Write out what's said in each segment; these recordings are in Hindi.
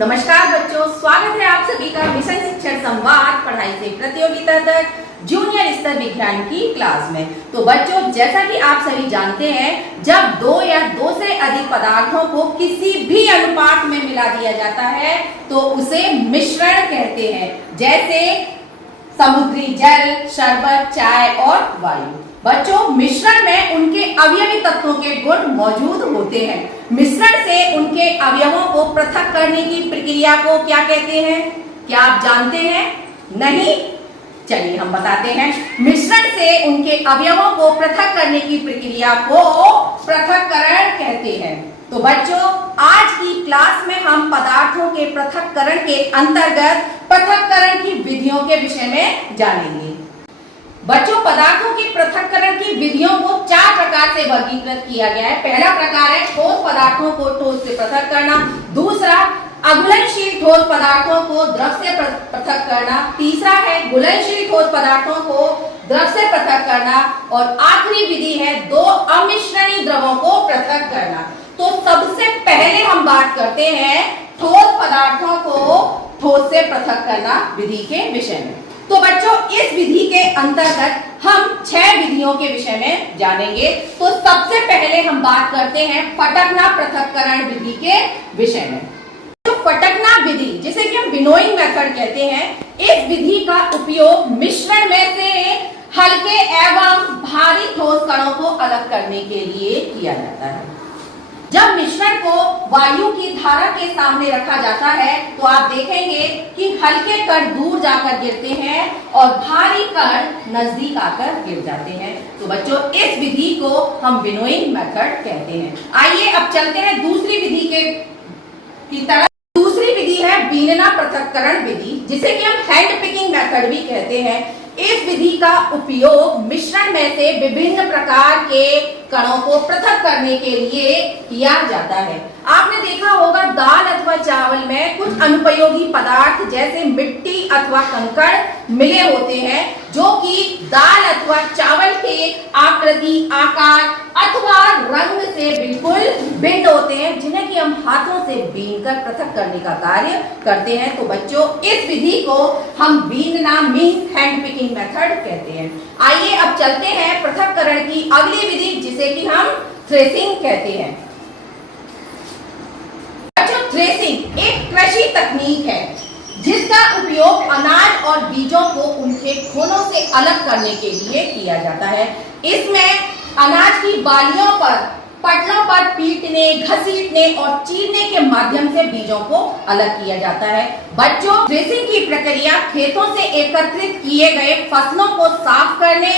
नमस्कार बच्चों, स्वागत है आप सभी का मिशन शिक्षण संवाद पढ़ाई से प्रतियोगिता तक जूनियर स्तर विज्ञान की क्लास में। तो बच्चों, जैसा कि आप सभी जानते हैं, जब दो या दो से अधिक पदार्थों को किसी भी अनुपात में मिला दिया जाता है तो उसे मिश्रण कहते हैं, जैसे समुद्री जल, शरबत, चाय और वायु। बच्चों, मिश्रण में उनके अवयवी तत्वों के गुण मौजूद होते हैं। मिश्रण से उनके अवयवों को पृथक करने की प्रक्रिया को क्या कहते हैं? क्या आप जानते हैं? नहीं? चलिए हम बताते हैं। मिश्रण से उनके अवयवों को पृथक करने की प्रक्रिया को पृथक्करण कहते हैं। तो बच्चों, आज की क्लास में हम पदार्थों के पृथक्करण के अंतर्गत पृथक्करण की विधियों के विषय में जानेंगे। बच्चों, पदार्थों के पृथक्करण की विधियों को 4 प्रकार से वर्गीकृत किया गया है। पहला प्रकार है ठोस पदार्थों को ठोस से पृथक करना। दूसरा, अघुलनशील ठोस पदार्थों को द्रव से पृथक करना। तीसरा है घुलनशील ठोस पदार्थों को द्रव से पृथक करना। और आखिरी विधि है 2 अमिश्रणीय द्रवों को पृथक करना। तो सबसे पहले हम बात करते हैं ठोस पदार्थों को ठोस से पृथक करना विधि के विषय में। तो बच्चों, इस विधि के अंतर्गत हम 6 विधियों के विषय में जानेंगे। तो सबसे पहले हम बात करते हैं फटकना पृथक्करण विधि के विषय में। तो फटकना विधि, जिसे कि हम विनोइंग मेथड कहते हैं, इस विधि का उपयोग मिश्रण में से हल्के एवं भारी ठोस कणों को अलग करने के लिए किया जाता है। जब मिश्रण को वायु की धारा के सामने रखा जाता है तो आप देखेंगे कि हल्के कण दूर जाकर गिरते हैं और भारी कण नजदीक आकर गिर जाते हैं। तो बच्चों, इस विधि को हम विनोइंग मेथड कहते हैं। आइए अब चलते हैं दूसरी विधि की तरफ। दूसरी विधि है बीनना पृथक्करण विधि, जिसे कि हम हैंड पिकिंग मेथड भी कहते हैं। इस विधि का उपयोग मिश्रण में से विभिन्न प्रकार के कणों को पृथक करने के लिए किया जाता है। आपने देखा होगा दाल अथवा चावल में कुछ अनुपयोगी पदार्थ जैसे मिट्टी अथवा कंकड़ मिले होते हैं, जो कि दाल अथवा चावल के आकृति, आकार अथवा रंग से बिल्कुल भिन्न होते हैं, जिन्हें कि हम हाथों से बीनकर पृथक करने का कार्य करते हैं। तो बच्चों, इस विधि को हम बीनना मींस हैंड पिकिंग मेथड कहते हैं। आइए अब चलते हैं पृथक्करण की अगली विधि, जिसे कि हम थ्रेसिंग कहते हैं। बच्चों, थ्रेसिंग एक कृषि तकनीक है जिसका उपयोग अनाज और बीजों को उनके खोलों से अलग करने के लिए किया जाता है। इसमें अनाज की बालियों पर, पटलों पर पीटने, घसीटने और चीरने के माध्यम से बीजों को अलग किया जाता है। बच्चों, थ्रेसिंग की प्रक्रिया खेतों से एकत्रित किए गए फसलों को साफ करने,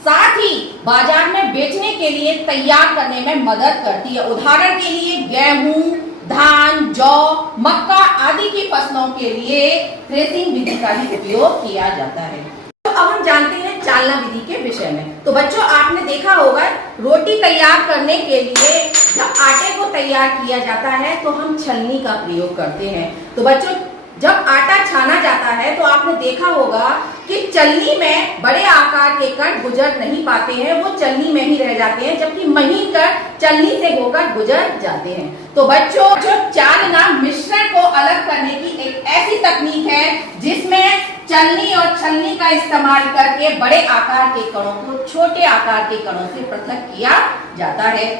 साथ ही बाजार में बेचने के लिए तैयार करने में मदद करती है। उदाहरण के लिए गेहूं, धान, जौ, मक्का आदि की फसलों के लिए थ्रेसिंग विधि का ही उपयोग किया जाता है। तो अब हम जानते हैं चालना विधि के विषय में। तो बच्चों, आपने देखा होगा रोटी तैयार करने के लिए जब आटे को तैयार किया जाता है तो हम छलनी का प्रयोग करते हैं। तो बच्चों, जब आटा छाना जाता है तो आपने देखा होगा कि चलनी में बड़े आकार के कण गुजर नहीं पाते हैं, वो चलनी में ही रह जाते हैं, जबकि महीन कण चलनी से होकर गुजर जाते हैं। तो बच्चों, जो चालना मिश्रण को अलग करने की एक ऐसी तकनीक है जिसमें चलनी और छलनी का इस्तेमाल करके बड़े आकार के कणों को छोटे आकार के कणों से पृथक किया जाता है।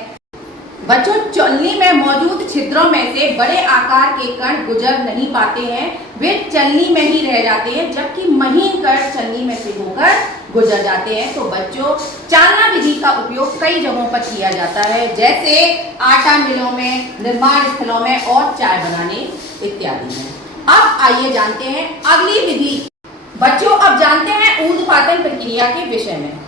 बच्चों, चलनी में मौजूद छिद्रों में से बड़े आकार के कण गुजर नहीं पाते हैं, वे चलनी में ही रह जाते हैं, जबकि महीन कण चलनी में से होकर गुजर जाते हैं। तो बच्चों, चालना विधि का उपयोग कई जगहों पर किया जाता है, जैसे आटा मिलों में, निर्माण स्थलों में और चाय बनाने इत्यादि में। अब आइए जानते हैं अगली विधि। बच्चों, अब जानते हैं ऊर्ध्वपातन प्रक्रिया के विषय में।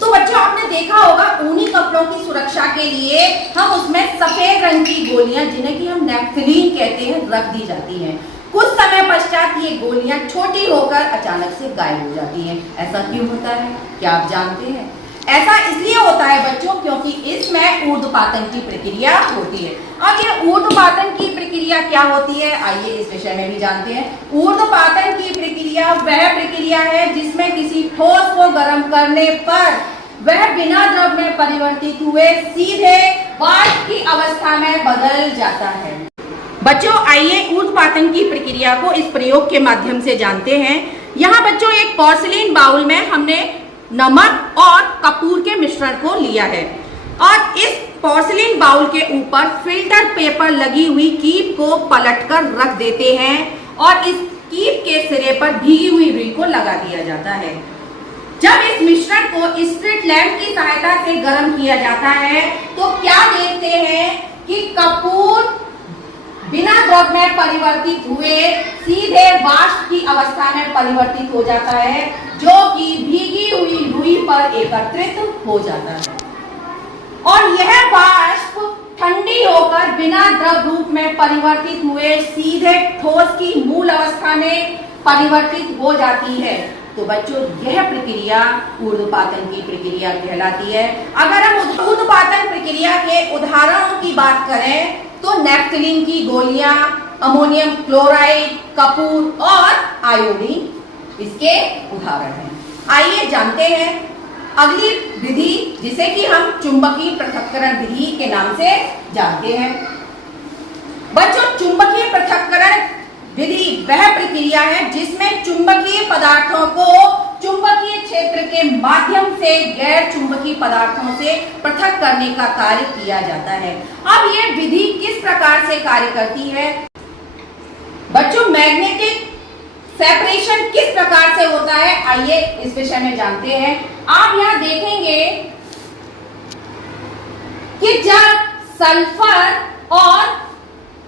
तो बच्चों, आपने देखा होगा ऊनी कपड़ों की सुरक्षा के लिए हम उसमें सफेद रंग की गोलियां, जिन्हें कि हम नेफ्थलीन कहते हैं, रख दी जाती हैं। कुछ समय पश्चात ये गोलियां छोटी होकर अचानक से गायब हो जाती हैं। ऐसा क्यों होता है? क्या आप जानते हैं? ऐसा इसलिए होता है बच्चों, क्योंकि इसमें ऊर्ध्वपातन की प्रक्रिया होती है। अब ये ऊर्ध्वपातन की प्रक्रिया क्या होती है, आइए इस विषय में भी जानते हैं। ऊर्ध्वपातन की प्रक्रिया वह प्रक्रिया है जिसमें किसी ठोस को गर्म करने पर वह बिना द्रव में परिवर्तित हुए सीधे वाष्प की अवस्था में बदल जाता है। बच्चों आइए ऊर्ध्वपातन की प्रक्रिया को इस प्रयोग के माध्यम से जानते हैं। यहाँ बच्चों एक पोर्सिलेन बाउल में हमने नमक और कपूर के मिश्रण को लिया है और इस पोर्सिलेन बाउल के ऊपर फिल्टर पेपर लगी हुई कीप को पलटकर रख देते हैं और इस कीप के सिरे पर भीगी हुई रुई को लगा दिया जाता है। जब इस मिश्रण को स्पिरिट लैंप की सहायता से गर्म किया जाता है तो क्या देखते हैं कि कपूर बिना द्रव में परिवर्तित हुए सीधे वाष्प की अवस्था में परिवर्तित हो जाता है, जो कि भीगी हुई रुई पर एकत्रित हो जाता है और यह वाष्प ठंडी होकर बिना द्रव रूप में परिवर्तित हुए सीधे ठोस की मूल अवस्था में परिवर्तित हो जाती है। तो बच्चों यह प्रक्रिया ऊर्ध्वपातन की प्रक्रिया कहलाती है। अगर हम ऊर्ध्वपातन प्रक्रिया के उदाहरणों की बात करें तो नैप्थलीन की गोलियां, अमोनियम क्लोराइड, कपूर और आयोडीन इसके उदाहरण हैं। आइए जानते हैं अगली विधि जिसे कि हम चुंबकीय पृथक्करण विधि के नाम से जानते हैं। बच्चों चुंबकीय पृथक्करण विधि वह प्रक्रिया है जिसमें चुंबकीय पदार्थों को चुंबकीय क्षेत्र के माध्यम से गैर चुंबकीय पदार्थों से पृथक करने का कार्य किया जाता है। अब यह विधि किस प्रकार से कार्य करती है? बच्चों मैग्नेटिक सेपरेशन किस प्रकार से होता है, आइए इस विषय में जानते हैं। आप यहां देखेंगे कि जब सल्फर और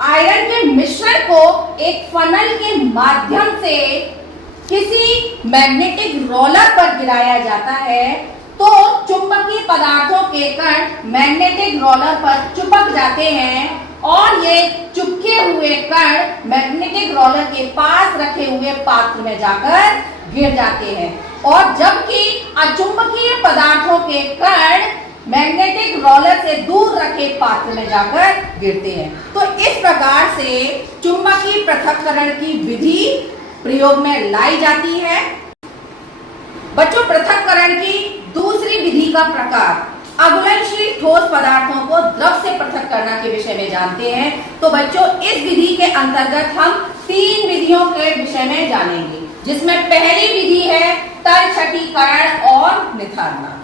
आयरन के मिश्रण को एक फनल के माध्यम से किसी मैग्नेटिक रोलर पर गिराया जाता है तो चुंबकीय पदार्थों के कण मैग्नेटिक रोलर पर चिपक जाते हैं और ये चिपके हुए कण मैग्नेटिक रोलर के पास रखे हुए पात्र में जाकर गिर जाते हैं और जबकि अचुंबकीय पदार्थों के कण मैग्नेटिक रोलर से दूर रखे पात्र में जाकर गिरते हैं। तो इस प्रकार से चुंबकीय पृथक्करण की विधि प्रयोग में लाई जाती है। बच्चों पृथक्करण की दूसरी विधि का प्रकार अघुलनशील ठोस पदार्थों को द्रव से पृथक करना के विषय में जानते हैं। तो बच्चों इस विधि के अंतर्गत हम 3 विधियों के विषय में जानेंगे, जिसमें पहली विधि है तलछटीकरण और निथारना।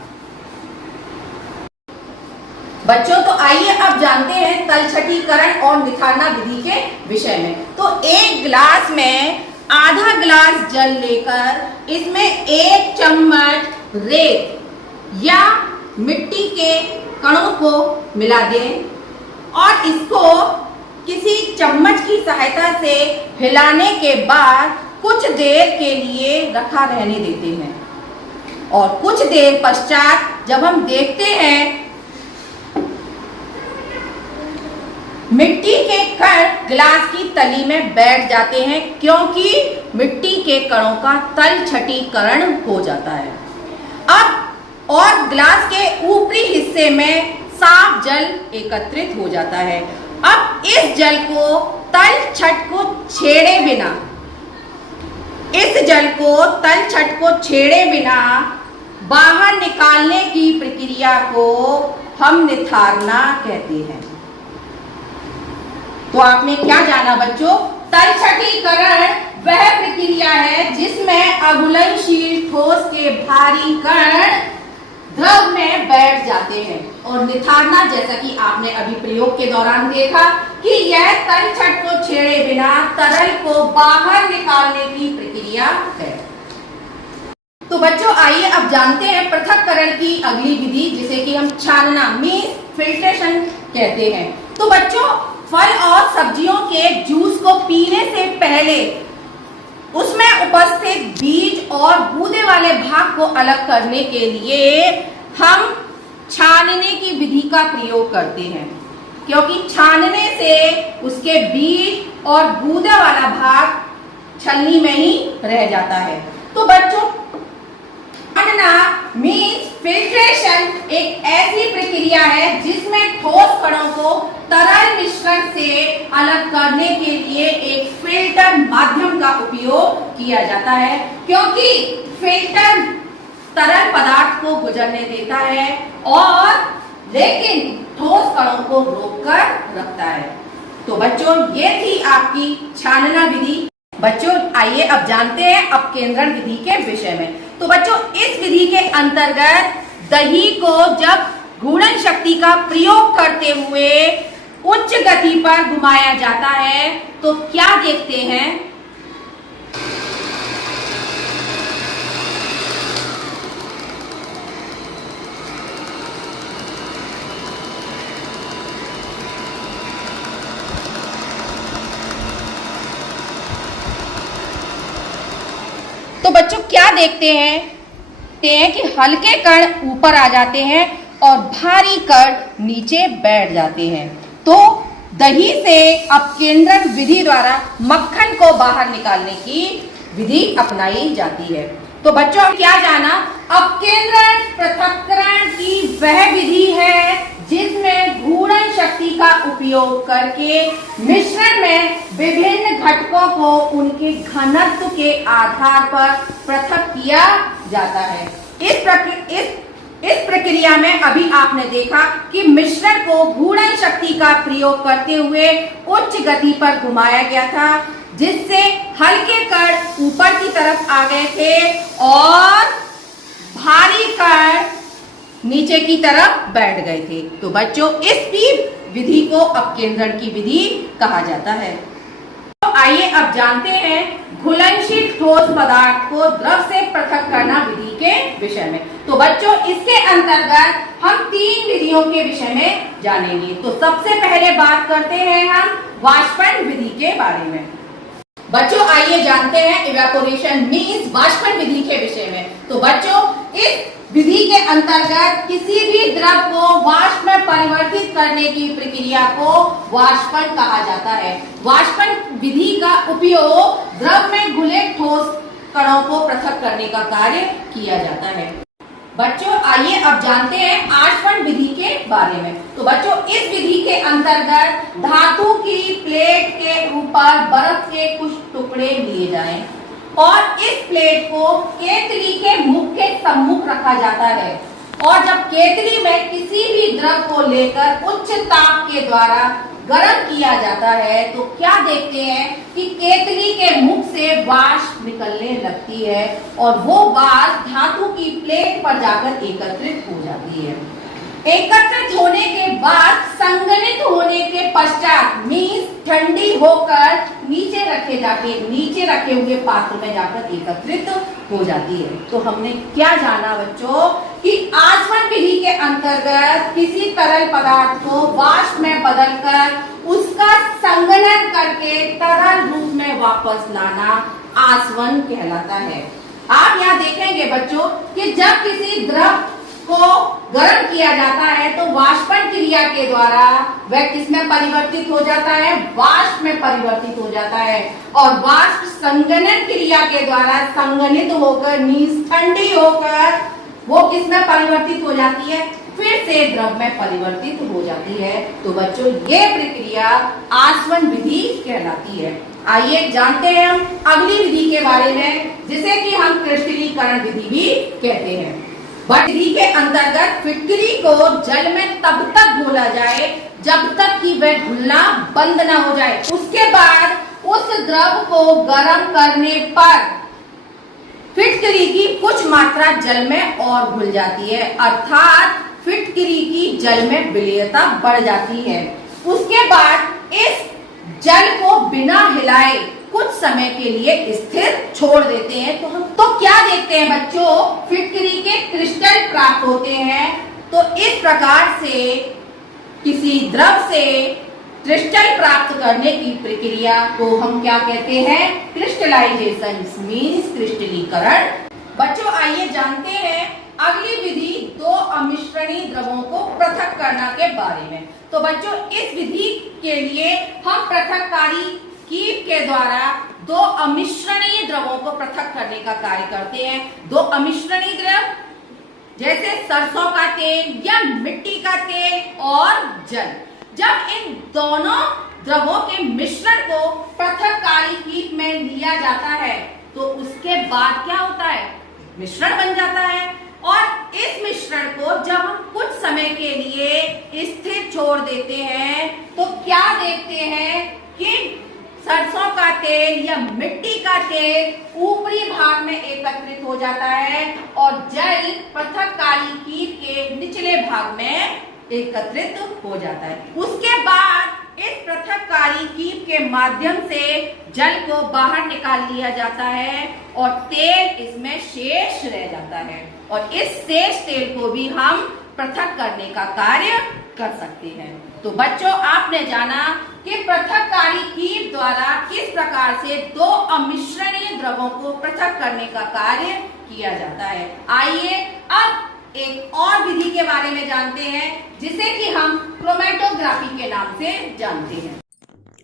बच्चों तो आइए अब जानते हैं तलछटीकरण और निथारना विधि के विषय में। तो एक गिलास में आधा गिलास जल लेकर इसमें 1 चम्मच रेत या मिट्टी के कणों को मिला दें और इसको किसी चम्मच की सहायता से हिलाने के बाद कुछ देर के लिए रखा रहने देते हैं और कुछ देर पश्चात जब हम देखते हैं मिट्टी के कण गिलास की तली में बैठ जाते हैं, क्योंकि मिट्टी के कणों का तलछटीकरण हो जाता है। अब और गिलास के ऊपरी हिस्से में साफ जल एकत्रित हो जाता है। अब इस जल को तलछट को छेड़े बिना बाहर निकालने की प्रक्रिया को हम निथारना कहते हैं। तो आपने क्या जाना बच्चों? तलछटीकरण वह प्रक्रिया है जिसमें अघुलनशील ठोस के भारी कण द्रव में बैठ जाते हैं और निथारना जैसा कि आपने अभी प्रयोग के दौरान देखा कि यह तलछट को छेड़े बिना तरल को बाहर निकालने की प्रक्रिया है। तो बच्चों आइए अब जानते हैं पृथक्करण की अगली विधि जिसे कि हम छानना मीन्स फिल्ट्रेशन कहते हैं। तो बच्चों फल और सब्जियों के जूस को पीने से पहले उसमें उपस्थित बीज और गूदे वाले भाग को अलग करने के लिए हम छानने की विधि का प्रयोग करते हैं, क्योंकि छानने से उसके बीज और गूदे वाला भाग छलनी में ही रह जाता है। तो बच्चों छानना मीन्स फिल्ट्रेशन एक ऐसी प्रक्रिया है जिसमें ठोस कणों को तरल मिश्रण से अलग करने के लिए एक फिल्टर माध्यम का उपयोग किया जाता है, क्योंकि फिल्टर तरल पदार्थ को गुजरने देता है और लेकिन ठोस कणों को रोककर रखता है। तो बच्चों ये थी आपकी छानना विधि। बच्चों आइए अब जानते हैं अपकेंद्रण विधि के विषय में। तो बच्चों इस विधि के अंतर्गत दही को जब घूर्णन शक्ति का प्रयोग करते हुए उच्च गति पर घुमाया जाता है तो क्या देखते हैं? तो बच्चों क्या देखते हैं कि हल्के कण ऊपर आ जाते हैं और भारी कण नीचे बैठ जाते हैं। तो दही से अपकेंद्रण विधि द्वारा मक्खन को बाहर निकालने की विधि अपनाई जाती है। तो बच्चों हम क्या जाना? अपकेंद्रण पृथक्करण की वह विधि है जिसमें घूर्णन शक्ति का उपयोग करके मिश्रण में विभिन्न घटकों को उनके घनत्व के आधार पर पृथक किया जाता है। इस प्रक्रिया में अभी आपने देखा कि मिश्रण को घूर्णन शक्ति का प्रयोग करते हुए उच्च गति पर घुमाया गया था, जिससे हल्के कण ऊपर की तरफ आ गए थे और भारी कण नीचे की तरफ बैठ गए थे। तो बच्चों इस विधि को अपकेंद्रण की विधि कहा जाता है। तो आइए अब जानते हैं घुलनशील ठोस पदार्थ को द्रव से पृथक करना विधि के विषय में। तो बच्चों इसके अंतर्गत हम 3 विधियों के विषय में जानेंगे। तो सबसे पहले बात करते हैं हम वाष्पन विधि के बारे में। बच्चों आइए जानते हैं इवेपोरेशन मीन्स वाष्पन विधि के विषय में। तो बच्चों इस विधि के अंतर्गत किसी भी द्रव को वाष्प में परिवर्तित करने की प्रक्रिया को वाष्पन कहा जाता है। वाष्पन विधि का उपयोग द्रव में घुले ठोस कणों को पृथक करने का कार्य किया जाता है। बच्चों आइए अब जानते हैं आचमन विधि के बारे में। तो बच्चों इस विधि के अंतर्गत धातु की प्लेट के ऊपर बर्फ के कुछ टुकड़े लिए जाएं और इस प्लेट को केतली के मुख के सम्मुख रखा जाता है और जब केतली में किसी भी द्रव को लेकर उच्च ताप के द्वारा गर्म किया जाता है तो क्या देखते हैं कि केतली के मुख से वाष्प निकलने लगती है और वो वाष्प धातु की प्लेट पर जाकर एकत्रित हो जाती है। एकत्रित होने के बाद संघनित होने के पश्चात मीन्स ठंडी होकर नीचे रखे हुए पात्र में जाकर एकत्रित हो जाती है। तो हमने क्या जाना बच्चों कि आचमन विधि के अंतर्गत किसी तरल पदार्थ को वाष्प में बदलकर उसका संघनन करके तरल रूप में वापस लाना आचमन कहलाता है। आप यहाँ देखेंगे बच्चों कि जब किसी द्रव को गर्म किया जाता है तो वाष्पन क्रिया के द्वारा वह किसमें परिवर्तित हो जाता है? वाष्प में परिवर्तित हो जाता है और वाष्प संघनन क्रिया के द्वारा संघनित होकर नीस ठंडी होकर वो किसमें परिवर्तित हो जाती है? फिर से द्रव में परिवर्तित हो जाती है। तो बच्चों ये प्रक्रिया आचमन विधि कहलाती है। आइए जानते हैं हम अगली विधि के बारे में जिसे कि हम क्रिस्टलीकरण विधि भी कहते हैं। विधि के अंतर्गत फिटकरी को जल में तब तक घोला जाए जब तक कि वह घुलना बंद न हो जाए। उसके बाद उस द्रव को गर्म करने पर फिटकरी की कुछ मात्रा जल में और घुल जाती है, अर्थात फिटकरी की जल में विलेयता बढ़ जाती है। उसके बाद इस जल को बिना हिलाए कुछ समय के लिए स्थिर छोड़ देते हैं। तो क्या देखते हैं बच्चों? फिटकरी के क्रिस्टल प्राप्त होते हैं। तो इस प्रकार से किसी द्रव से क्रिस्टल प्राप्त करने की प्रक्रिया को हम क्या कहते हैं? क्रिस्टलाइजेशन मीन्स क्रिस्टलीकरण। बच्चों आइए जानते हैं अगली विधि 2 अमिश्रणीय द्रवों को पृथक करना के बारे में। तो बच्चों इस विधि के लिए हम पृथककारी कीप के द्वारा 2 अमिश्रणीय द्रवों को पृथक करने का कार्य करते हैं। 2 अमिश्रणीय द्रव जैसे सरसों का तेल या मिट्टी का तेल और जल। जब इन दोनों द्रवों के मिश्रण को पृथककारी कीप में लिया जाता है तो उसके बाद क्या होता है? मिश्रण बन जाता है और इस मिश्रण को जब हम कुछ समय के लिए स्थिर छोड़ देते हैं तो क्या देखते हैं कि सरसों का तेल या मिट्टी का तेल ऊपरी भाग में एकत्रित हो जाता है और जल पृथककारी कीट के निचले भाग में एकत्रित हो जाता है। उसके बाद इस पृथककारी कीट के माध्यम से जल को बाहर निकाल लिया जाता है और तेल इसमें शेष रह जाता है और इस शेष तेल को भी हम पृथक करने का कार्य कर सकते हैं। तो बच्चों, आपने जाना कि पृथककारी कीट द्वारा किस प्रकार से दो अमिश्रणीय द्रवों को पृथक करने का कार्य किया जाता है। आइए अब एक और विधि के बारे में जानते हैं जिसे कि हम क्रोमेटोग्राफी के नाम से जानते हैं।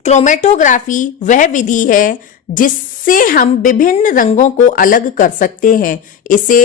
क्रोमेटोग्राफी वह विधि है जिससे हम विभिन्न रंगों को अलग कर सकते हैं। इसे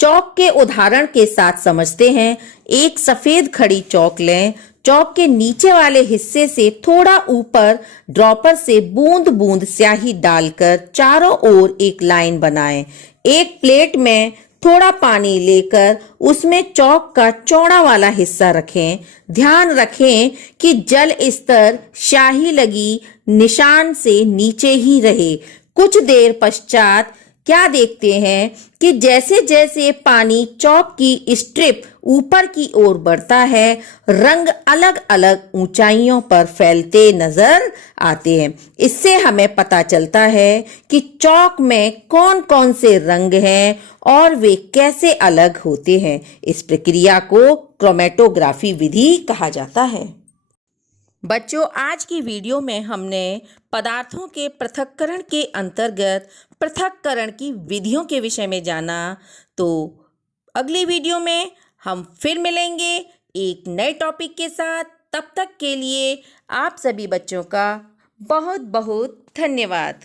चौक के उदाहरण के साथ समझते हैं। एक सफेद खड़ी चौक लें। चौक के नीचे वाले हिस्से से थोड़ा ऊपर ड्रॉपर से बूंद बूंद स्याही डालकर चारों ओर एक लाइन बनाएं। एक प्लेट में थोड़ा पानी लेकर उसमें चौक का चौड़ा वाला हिस्सा रखें। ध्यान रखें कि जल स्तर स्याही लगी निशान से नीचे ही रहे। कुछ देर पश्चात क्या देखते हैं कि जैसे जैसे पानी चौक की स्ट्रिप ऊपर की ओर बढ़ता है, रंग अलग अलग ऊंचाइयों पर फैलते नजर आते हैं। इससे हमें पता चलता है कि चौक में कौन कौन से रंग हैं और वे कैसे अलग होते हैं। इस प्रक्रिया को क्रोमेटोग्राफी विधि कहा जाता है। बच्चों, आज की वीडियो में हमने पदार्थों के पृथक्करण के अंतर्गत पृथक्करण की विधियों के विषय में जाना। तो अगली वीडियो में हम फिर मिलेंगे एक नए टॉपिक के साथ। तब तक के लिए आप सभी बच्चों का बहुत बहुत धन्यवाद।